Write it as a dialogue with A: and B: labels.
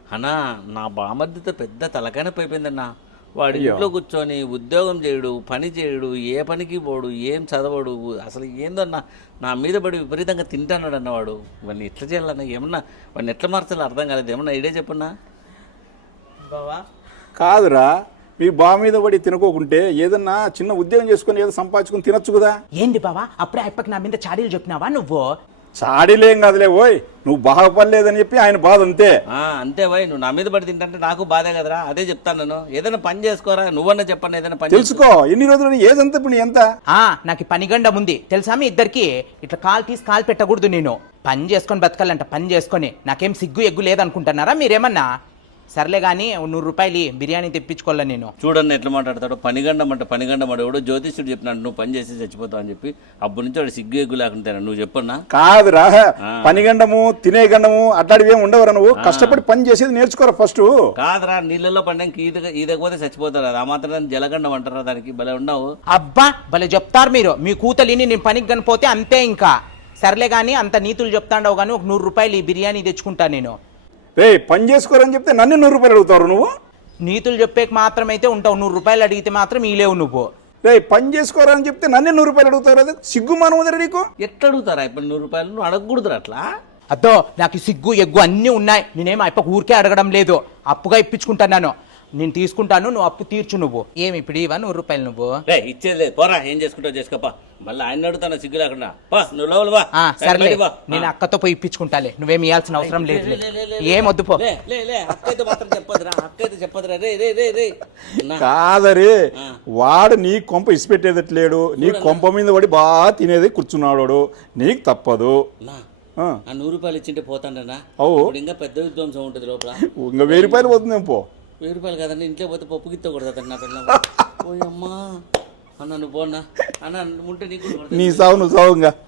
A: అన్నా నా బామర్దితో పెద్ద తలకాయ అయిపోయిందన్నా. వాడు ఇంట్లో కూర్చొని ఉద్యోగం చేయడు, పని చేయడు, ఏ పనికి పోడు, ఏం చదవడు, అసలు ఏందన్నా నా మీద పడి విపరీతంగా తింటాడు అన్నవాడు. వాడిని ఎట్లా చేయాలన్నా, ఏమన్నా వాడిని ఎట్లా మార్చాలో అర్థం కాలేదు. ఏమన్నా ఐడియా చెప్పున్నా
B: బావా.
C: కాదురా, మీ బావ మీద పడి తినుకోకుంటే ఏదన్నా చిన్న ఉద్యోగం చేసుకొని ఏదో సంపాదించుకొని తినొచ్చు కదా.
B: ఏంటి బావా అప్పుడే అప్పకి నా మీద చాడీలు చెప్పినావా నువ్వు?
C: చాడీలేం కాదులే ఓయ్, నువ్వు బాగుపడలేదని చెప్పి ఆయన బాధ అంతే.
A: అంతే వై, నువ్వు నా మీద పడి తింటే నాకు బాధే కదరా. అదే చెప్తాను నేను. ఏదైనా పని చేసుకోరా, నువ్వన్నా చెప్పండి. ఏదైనా పని
C: తెలుసుకో, ఎన్ని రోజులు ఏదంతా ఇప్పుడు ఎంత.
B: నాకు ఈ పనిగండం ఉంది తెలుసా మీ ఇద్దరికి. ఇట్లా కాలు తీసి కాలు పెట్టకూడదు. నేను పని చేసుకొని బతకాలంట. పని చేసుకొని నాకేం సిగ్గు ఎగ్గు లేదనుకుంటున్నారా మీరేమన్నా? సర్లే కానీ 100 రూపాయలు బిర్యానీ తెప్పించుకోవాలా నేను.
A: చూడన్న ఎట్లా మాట్లాడతాడు. పనిగండం ఎవడో జ్యోతిష్యుడు చెప్పినాడు నువ్వు పని చేసి చచ్చిపోతావు అని చెప్పి. అప్పటి నుంచి వాడు సిగ్గు ఎగ్గు లేకుంటా నువ్వు చెప్పన్నా.
C: కాదురా, పనిగండము తినే గండము అట్లాంటివి ఏమి ఉండవరా. నువ్వు కష్టపడి పని చేసేది నేర్చుకోరా ఫస్ట్.
A: కాదురా, నీళ్ళలో పడ్డానికి ఈదకపోతే చచ్చిపోతారు. అది ఆ మాత్రం జలగండం అంటారా దానికి. భలే ఉన్నావు.
B: అబ్బా భలే చెప్తారు మీరు. మీ కూతలిని నేను పనికి కనిపోతే అంతే ఇంకా. సర్లే కానీ అంత నీతులు చెప్తాండవు కానీ ఒక 100 రూపాయలు ఈ బిర్యానీ తెచ్చుకుంటా నేను.
C: రే పని చేసుకోరని చెప్తే నన్ను 100 రూపాయలు అడుగుతారు నువ్వు.
B: నీతులు చెప్పేకి మాత్రమైతే ఉంటావు. 100 రూపాయలు అడిగితే మాత్రం ఈలేవు నువ్వు.
C: రే పని చేసుకోరని చెప్తే నన్ను 100 రూపాయలు అడుగుతారు. అది సిగ్గు మానవుదరా నీకు.
A: ఎట్లా అడుగుతారా ఇప్పుడు 100 రూపాయలు? నువ్వు అడగకూడదురా అట్లా.
B: అద్దో నాకు సిగ్గు ఎగ్గు అన్నీ ఉన్నాయి. నేనేం అప్పకు ఊరికే అడగడం లేదు. అప్పుగా ఇప్పించుకుంటున్నాను. నేను తీసుకుంటాను, నువ్వు అప్పు తీర్చు. నువ్వు ఏమి ఇప్పుడు ఇవా 100 రూపాయలు నువ్వు?
A: ఇచ్చేది లేదు, పోరా. ఏం చేసుకుంటావు చేసుకోపా. మళ్ళీ ఆయన అడుగుతాను సిగ్గు లేకుండా. నువ్వు లోపల వా.
B: సర్లే, నేను అక్కతో పోయి ఇప్పించుకుంటాలే. నువ్వేం ఇవ్వాల్సిన అవసరం లేదు. ఏమొద్దు పో.
A: అక్కయితే మాత్రం చెప్పదురా. అక్కయితే చెప్పదురా. రే రే రే రే
C: కాదరే, వాడు నీ కొంప ఇసిపెట్టేదట్లేడు. నీ కొంప మీద పడి బాగా తినేది కూర్చున్నాడు. నీకు తప్పదు.
A: ఆ 100 రూపాయలు ఇచ్చింటే పోతాండనా. ఇంకా పెద్ద విధ్వంసం ఉంటుంది లోపల.
C: ఇంకా 1000 రూపాయలు పోతుంది పో.
A: 1000 రూపాయలు కదండి. ఇంట్లో పోతే పప్పు గిత్త కొడతాడు నా పిల్ల. ఓ అమ్మా అన్న నువ్వు పోన్నా అన్న ఉంటే నీకు
C: నీ సావు నువ్వు సావు. ఇంకా